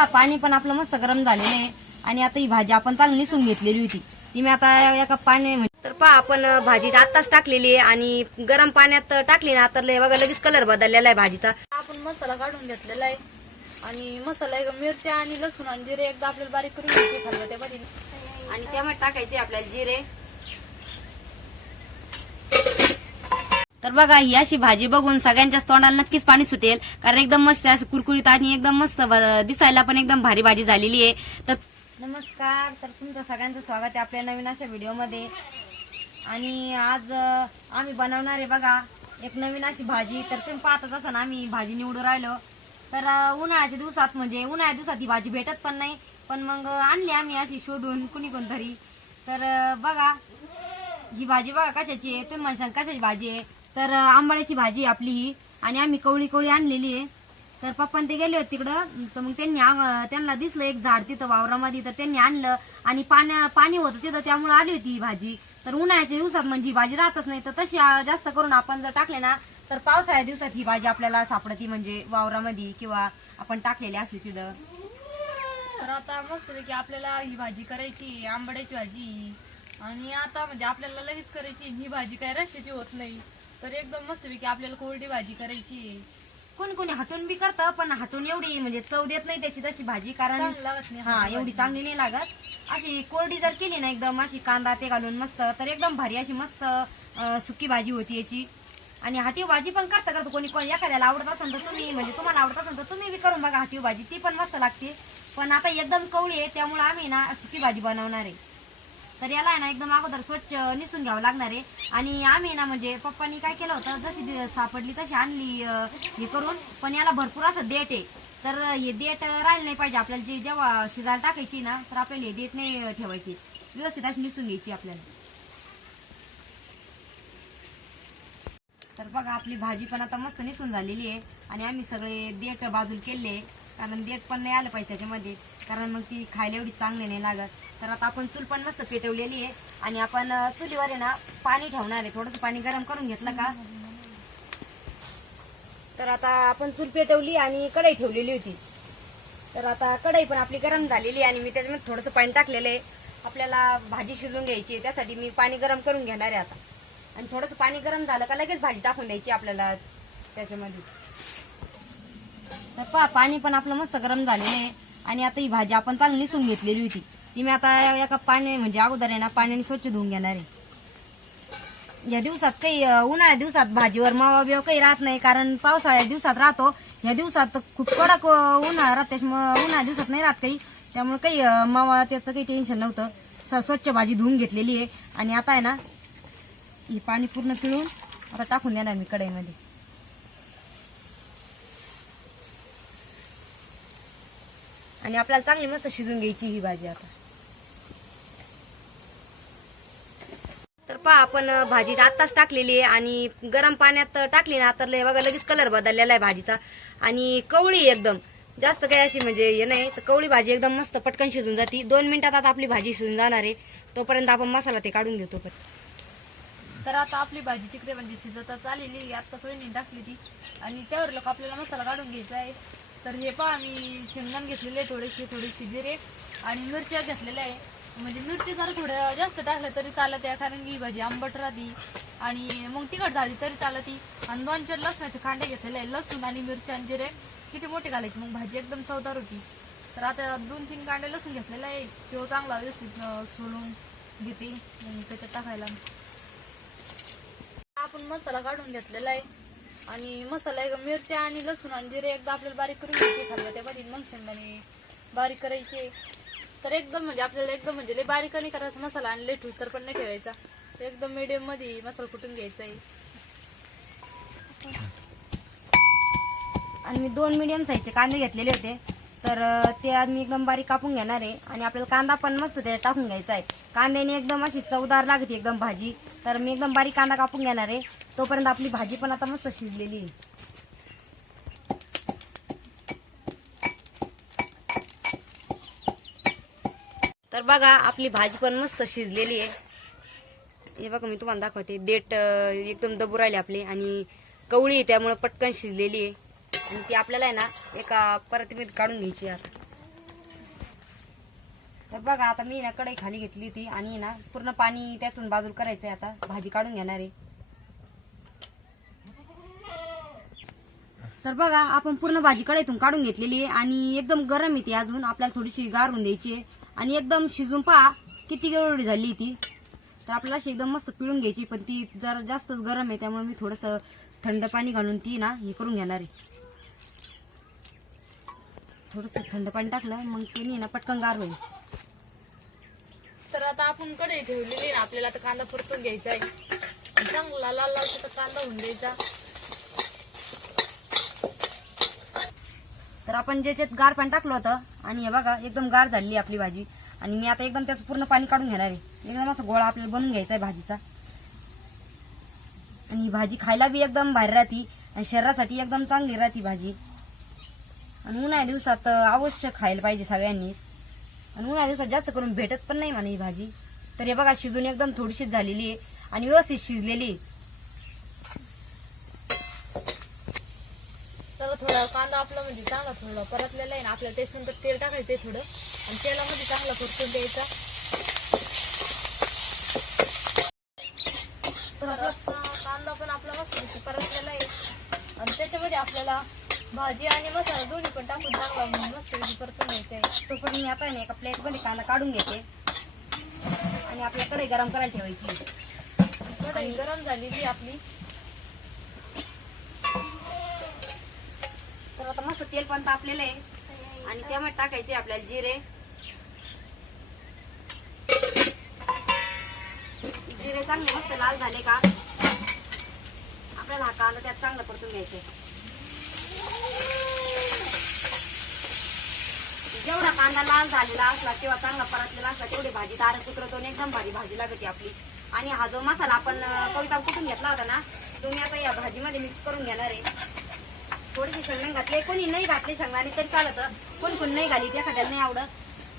पहा पाणी पण आपलं मस्त गरम झालेलं आहे. आणि आता ही भाजी आपण चांगली निसून घेतलेली होती. ती मी आता एका पाणी तर पहा आपण भाजी आत्ताच टाकलेली आहे आणि गरम पाण्यात टाकली ना तर बघा लगेच कलर बदललेला आहे भाजीचा. आपण मसाला काढून घेतलेला आहे. आणि मसाला एक मिरच्या आणि लसूण आणि जिरे एकदा आपल्याला बारीक करून घ्यायचे त्यामध्ये आणि त्यामध्ये टाकायचे आपल्याला जिरे. तर बघा ही अशी भाजी बघून सगळ्यांच्याच तोंडाला नक्कीच पाणी सुटेल. कारण एकदम मस्त असं कुरकुरीत आणि एकदम मस्त ब- दिसायला पण एकदम भारी भाजी झालेली आहे. तर नमस्कार. तर तुमचं सगळ्यांचं स्वागत आहे आपल्या नवीन अशा व्हिडिओमध्ये. आणि आज आम्ही बनवणार आहे बघा एक नवीन अशी भाजी. तर तुम्ही पाहतच असं आम्ही भाजी निवडून राहिलो. तर उन्हाळ्याच्या दिवसात म्हणजे उन्हाळ्या दिवसात ही भाजी भेटत पण नाही. पण मग आणली आम्ही अशी शोधून कुणी कोणतरी तर. बघा ही भाजी बघा कशाची आहे. तुम्ही म्हणशाल कशाची भाजी आहे? तर आंबाळ्याची भाजी आपली ही. आणि आम्ही कवळी कवळी आणलेली आहे. तर पप्पा ते गेले होते तिकडं. तर मग त्यांनी त्यांना दिसलं एक झाड तिथं वावरामध्ये. तर त्यांनी आणलं आणि पाण्या पाणी होतं तिथं त्यामुळे आली होती ही भाजी. तर उन्हाळ्याच्या दिवसात म्हणजे ही भाजी राहतच नाही. तर तशी जास्त करून आपण जर टाकले ना तर पावसाळ्या दिवसात ही भाजी आपल्याला सापडती म्हणजे वावरामध्ये किंवा आपण टाकलेली असली तिथं. तर आता मस्त की आपल्याला ही भाजी करायची आंबड्याची भाजी. आणि आता म्हणजे आपल्याला लगेच करायची ही भाजी काय रश्याची होत नाही. तर एकदम मस्त की आपल्याला कोरडी भाजी करायची. कोणी कोणी हटून बी करतं पण हटून एवढी म्हणजे चव देत नाही त्याची तशी भाजी कारण चांगली लागत नाही हा एवढी चांगली नाही लागत. अशी कोरडी जर केली ना एकदम अशी कांदा ते घालून मस्त तर एकदम भारी अशी मस्त अं, सुकी भाजी होती याची. आणि हाटीव भाजी पण करता करतो कोणी कोणी एखाद्याला आवडत असेल तर तुम्ही म्हणजे तुम्हाला आवडत असेल तर तुम्ही बी करून बघा हाटीव भाजी ती पण मस्त लागते. पण आता एकदम कवळी आहे त्यामुळे आम्ही ना सुकी भाजी बनवणार आहे. तर याला आहे ना एकदम अगोदर स्वच्छ निसून घ्यावं लागणार आहे. आणि आम्ही ना म्हणजे पप्पांनी काय केलं होतं जशी सापडली तशी आणली हे करून. पण याला भरपूर असं देठ आहे. तर हे देट राहिलं नाही पाहिजे आपल्याला जी जेव्हा शिजायला टाकायची ना तर आपल्याला हे देट नाही ठेवायची. व्यवस्थित अशी निसून घ्यायची आपल्याला. तर बघा आपली भाजी पण आता मस्त निसून झालेली आहे. आणि आम्ही सगळे देठ बाजूला केले कारण देठ पण नाही आलं पाहिजे त्याच्यामध्ये. कारण मग ती खायला एवढी चांगली नाही लागत. तर आता आपण चूल पण मस्त पेटवलेली आहे. आणि आपण चुलीवर आहे ना पाणी ठेवणार आहे. थोडंसं पाणी गरम करून घेतलं का? तर आता आपण चूल पेटवली आणि कढई ठेवलेली होती. तर आता कढई पण आपली गरम झालेली आहे आणि मी त्याच्यामध्ये थोडंसं पाणी टाकलेलं आहे. आपल्याला भाजी शिजून घ्यायची आहे त्यासाठी मी पाणी गरम करून घेणार आहे आता. आणि थोडंसं पाणी गरम झालं का लगेच भाजी टाकून द्यायची आपल्याला त्याच्यामध्ये. तर पहा पाणी पण आपलं मस्त गरम झालेलं आहे. आणि आता ही भाजी आपण चांगली निसून घेतलेली होती. ती मी आता एका पाणी म्हणजे अगोदर आहे ना पाण्याने स्वच्छ धुवून घेणार आहे. या दिवसात काही उन्हाळ्या दिवसात भाजीवर मावा बिवा काही राहत नाही कारण पावसाळ्या दिवसात राहतो. या दिवसात तर खूप कडक उन्हाळा राहत त्याच्यामुळे उन्हाळ्या दिवसात नाही राहत काही. त्यामुळे काही मावा त्याचं काही टेन्शन नव्हतं. स- स्वच्छ भाजी धुवून घेतलेली आहे. आणि आता आहे ना हे पाणी पूर्ण पिळून आता टाकून देणार मी कढईमध्ये. आणि आपल्याला चांगली मस्त शिजून घ्यायची ही भाजी आता तर पहा आपण भाजी आत्ताच टाकलेली आहे आणि गरम पाण्यात टाकली ना तर बघा लगेच कलर बदललेला आहे भाजीचा. आणि कवळी एकदम. जास्त काही अशी म्हणजे हे नाही. तर कवळी भाजी एकदम मस्त पटकन शिजून जाते. दोन मिनिटात आता आपली भाजी शिजून जाणार आहे. तोपर्यंत आपण मसाला ते काढून घेतो पण. तर आता आपली भाजी तिकडे म्हणजे शिजतच आलेली आता सोयीने टाकली ती. आणि त्यावर लोक आपल्याला मसाला काढून घ्यायचा आहे. तर हे पहा मी शेंगदाण घेतलेले आहे थोडेसे थोडेसे जिरे. आणि मिरच्या घेतलेल्या आहे म्हणजे मिरची जर थोडं जास्त टाकलं तरी चालत आहे कारण की भाजी आंबट राहती. आणि मग तिखट झाली तरी चालती. आणि दोन चार लसणाचे खांडे घेतलेले आहे लसूण आणि मिरच्या आणि जिरे किती मोठे घालायचे? मग भाजी एकदम चवदार होती. तर आता दोन तीन कांडे लसूण घेतलेला आहे. तो चांगला व्यवस्थित सोलून घेते. मग त्याच्यात टाकायला. आपण मसाला काढून घेतलेला आहे. आणि मसाला एक मिरच्या आणि लसूण आणि जिरे एकदा आपल्याला बारीक करून घ्यायचे खाल्लं त्यामध्ये मग शेंगदाणे बारीक करायचे. तर एकदम म्हणजे आपल्याला एकदम म्हणजे लय बारीक नाही करायचा मसाला आणि लय ठुसर पण नाही ठेवायचा. तर एकदम मिडियममध्ये मसाला कुटून घ्यायचा आहे? आणि मी दोन मिडियम साईजचे कांदे घेतलेले होते. तर ते आज मी एकदम बारीक कापून घेणार आहे. आणि आपल्याला कांदा पण मस्त त्याच्यात टाकून घ्यायचा आहे. कांद्याने एकदम अशी चवदार लागते एकदम भाजी. तर मी एकदम बारीक कांदा कापून घेणार आहे. तोपर्यंत आपली भाजी पण आता मस्त शिजलेली आहे. तर बघा आपली भाजी पण मस्त शिजलेली आहे. हे बघा मी तुम्हाला दाखवते. देठ एकदम दबू राहिले आपले आणि कवळी आहे पटकन शिजलेली आहे. आणि ती आपल्याला आहे ना एका परतीमध्ये काढून घ्यायची आता. तर बघा आता मी ना कढई खाली घेतली होती आणि ना पूर्ण पाणी त्यातून बाजूला आहे आता. भाजी काढून घेणार आहे. तर बघा आपण पूर्ण भाजी कढईतून काढून घेतलेली आहे आणि एकदम गरम येते अजून. आपल्याला थोडीशी गारून द्यायची आहे. आणि एकदम शिजून पहा किती एवढी झाली ती. तर आपल्याला अशी एकदम मस्त पिळून घ्यायची पण ती जरा जास्तच गरम आहे त्यामुळे मी थोडंसं थंड पाणी घालून ती ना हे करून घेणार आहे. थोडंसं थंड पाणी टाकलं मग ते नाही ना पटकन गार होईल. तर आता आपण कडे ठेवलेली ना आपल्याला आता कांदा परतून घ्यायचा आहे. चांगला लाल लाल कांदा होऊन द्यायचा. तर आपण ज्याच्यात गार पाणी टाकलं होतं आणि हे बघा एकदम गार झाली आपली भाजी. आणि मी आता एकदम त्याचं पूर्ण पाणी काढून घेणार आहे. एकदम असं गोळा आपल्याला बनवून घ्यायचा आहे भाजीचा. आणि ही भाजी खायला बी एकदम भारी राहती आणि शरीरासाठी एकदम चांगली राहती भाजी. आणि उन्हाळ्या दिवसात आवश्यक अवश्य खायला पाहिजे सगळ्यांनी. आणि उन्हाळ्या दिवसात जास्त करून भेटत पण नाही म्हणा ही भाजी. तर हे बघा शिजून एकदम थोडीशीच झालेली आहे. आणि व्यवस्थित शिजलेली आहे. तर थोडा कांदा आपला म्हणजे चांगला थोडा परतलेला आहे ना आपल्या टेस्ट नंतर तेल आहे थोडं. आणि तेलामध्ये चांगला परतून द्यायचा कांदा पण आपला मस्त परतलेला आहे. आणि त्याच्यामध्ये आपल्याला भाजी आणि मसाला दोन्ही पण टाकून चांगला म्हणजे मस्त परतून घ्यायचं आहे. तो पण मी आपण एका प्लेटमध्ये कांदा काढून घेते. आणि आपल्याकडे गरम करायला ठेवायची. कढई गरम झालेली आपली. तर आता मस्त तेल पण तापलेलं आहे. आणि त्यामध्ये टाकायचे आपल्याला जिरे. जिरे चांगले मस्त लाल झाले का? आपल्याला हा कांदा त्यात चांगला परतून घ्यायचे जेवढा कांदा लाल झालेला असला किंवा चांगला परतलेला असला तेवढी भाजी दार उतरतो एकदम भारी भाजी लागते आपली. आणि हा जो मसाला आपण कविता कुठून घेतला होता ना तो मी आता या भाजीमध्ये मिक्स करून घेणार आहे. थोडीशी शेंगदाणे घातले. कोणी नाही घातले शेंगदाणे तरी चालत. कोण कोण नाही घाली त्या एखाद्याला नाही आवडत.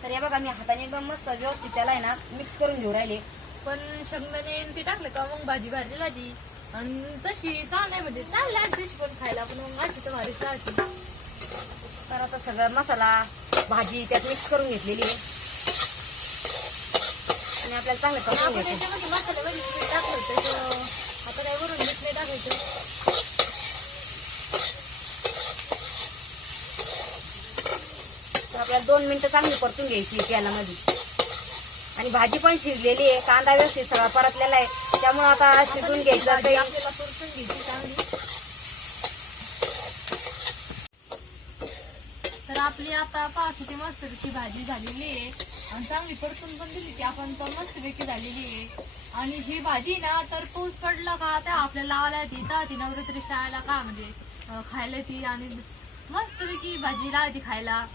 तर हे बघा मी हाताने एकदम मस्त व्यवस्थित त्याला आहे ना मिक्स करून घेऊ राहिले. पण शेंगदाणे आणि ते टाकलं का मग भाजी भारी लागली आणि तशी चांगली आहे म्हणजे चांगली आहे तशी पण खायला पण मग अशी तर भारीच राहते तर आता सगळं मसाला भाजी त्यात मिक्स करून घेतलेली आहे. आणि आपल्याला चांगलं करून टाकलं त्याचं आता काय वरून मीठ नाही टाकायचं. आपल्याला दोन मिनिटं चांगली परतून घ्यायची तेलामध्ये. आणि भाजी पण शिजलेली आहे कांदा व्यवस्थित सगळा परतलेला आहे. त्यामुळे आता शिजून घ्यायचं तर आपली आता पाच किती मस्तपैकी भाजी झालेली आहे. आणि चांगली परतून पण दिली की आपण पण मस्तपैकी झालेली आहे. आणि ही भाजी ना तर पाऊस पडला का त्या आपल्याला लावायला ती तर ती नवरात्री शाळेला का म्हणजे खायला ती आणि मस्तपैकी भाजी लावायची खायला.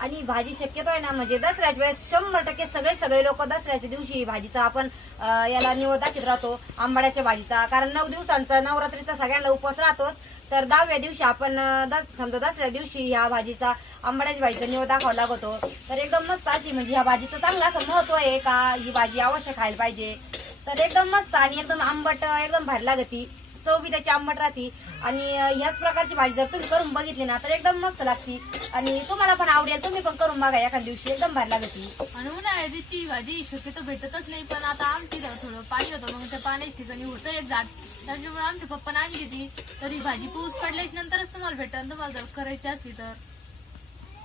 आणि भाजी शक्यतो आहे ना म्हणजे दसऱ्याच्या वेळेस शंभर टक्के सगळे सगळे लोक दसऱ्याच्या दिवशी भाजीचा आपण याला निवड दाखवत राहतो आंबाड्याच्या भाजीचा. कारण नऊ दिवसांचा नवरात्रीचा सगळ्यांना उपवास राहतोच. तर दहाव्या दिवशी आपण दस- समजा दसऱ्या दिवशी ह्या भाजीचा आंबाड्याच्या भाजीचा निवड दाखवा लागतो. तर एकदम मस्त अशी म्हणजे ह्या भाजीचं चांगलं असं महत्त्व आहे का ही भाजी अवश्य खायला पाहिजे. तर एकदम मस्त आणि एकदम आंबट एकदम भारी लागती. चव बी त्याची आंबट राहते. आणि ह्याच प्रकारची भाजी जर तुम्ही करून बघितली ना तर एकदम मस्त लागती. आणि तुम्हाला पण आवडेल तुम्ही पण करून बघा एखाद्या दिवशी एकदम भारी लागती आणि उन्हाळ्याची भाजी शक्यतो भेटतच नाही पण आता आमची थोडं पाणी होतं मग त्या पाण्याच्या ठिकाणी होतं एक झाड त्याच्यामुळे आमच्या पप्पाने आणली ती. तरी भाजी पाऊस पडल्याच्या नंतरच तुम्हाला भेटेल तुम्हाला जर करायची असली तर.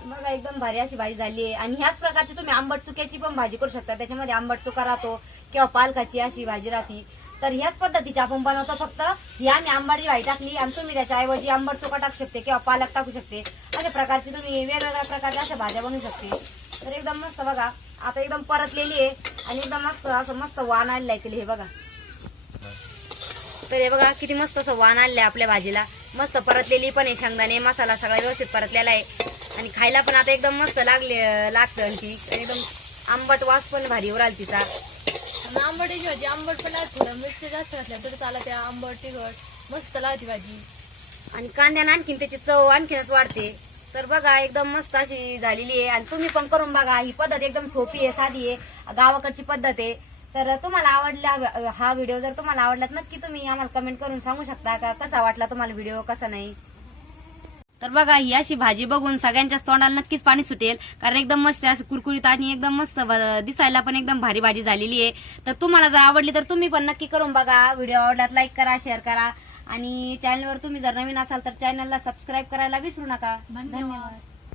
बघा एकदम भारी अशी भाजी झाली आहे. आणि ह्याच प्रकारची तुम्ही आंबट चुक्याची पण भाजी करू शकता. त्याच्यामध्ये आंबट चुका राहतो किंवा पालकाची अशी भाजी राहते. तर ह्याच पद्धतीचे आपण बनवतो फक्त. ही आम्ही आंबाडी भाजी टाकली आणि तुम्ही त्याच्या ऐवजी आंबट चुका टाकू शकते किंवा पालक टाकू शकते. अशा प्रकारची तुम्ही वेगवेगळ्या प्रकारच्या अशा भाज्या बनवू शकते. तर एकदम मस्त बघा. आता एकदम परतलेली आहे आणि एकदम मस्त असं मस्त वाण आणलं आहे तिला हे बघा. तर हे बघा किती मस्त असं वाण आणलंय आपल्या भाजीला. मस्त परतलेली पण आहे शेंगदाणे मसाला सगळा व्यवस्थित परतलेला आहे. आणि खायला पण आता एकदम मस्त लागले लागतं आणि ती एकदम आंबट वास पण भारी उराल तिचा. आणि आंबटीची भाजी आंबट पण आहे थोडं. मिरची जास्त घातल्या तरी चालत. त्या आंबट तिखट मस्त लागते भाजी. आणि कांद्यानं आणखीन त्याची चव आणखीनच वाढते. तर बघा एकदम मस्त अशी झालेली आहे. आणि तुम्ही पण करून बघा. ही पद्धत एकदम सोपी आहे साधी आहे. गावाकडची पद्धत आहे. तर तुम्हाला आवडला हा व्हिडिओ जर तुम्हाला आवडला नक्की तुम्ही आम्हाला कमेंट करून सांगू शकता का? कसा वाटला तुम्हाला व्हिडिओ? कसा नाही? तर बघा ही अशी भाजी बघून सगळ्यांच्याच तोंडाला नक्कीच पाणी सुटेल. कारण एकदम मस्त आहे, असं कुरकुरीत आणि एकदम मस्त दिसायला पण एकदम भारी भाजी झालेली आहे. तर तुम्हाला जर आवडली तर तुम्ही पण नक्की करून बघा. व्हिडिओ आवडल्यात लाईक करा शेअर करा. आणि चॅनलवर तुम्ही जर नवीन असाल तर चॅनलला सबस्क्राईब करायला विसरू नका. धन्यवाद.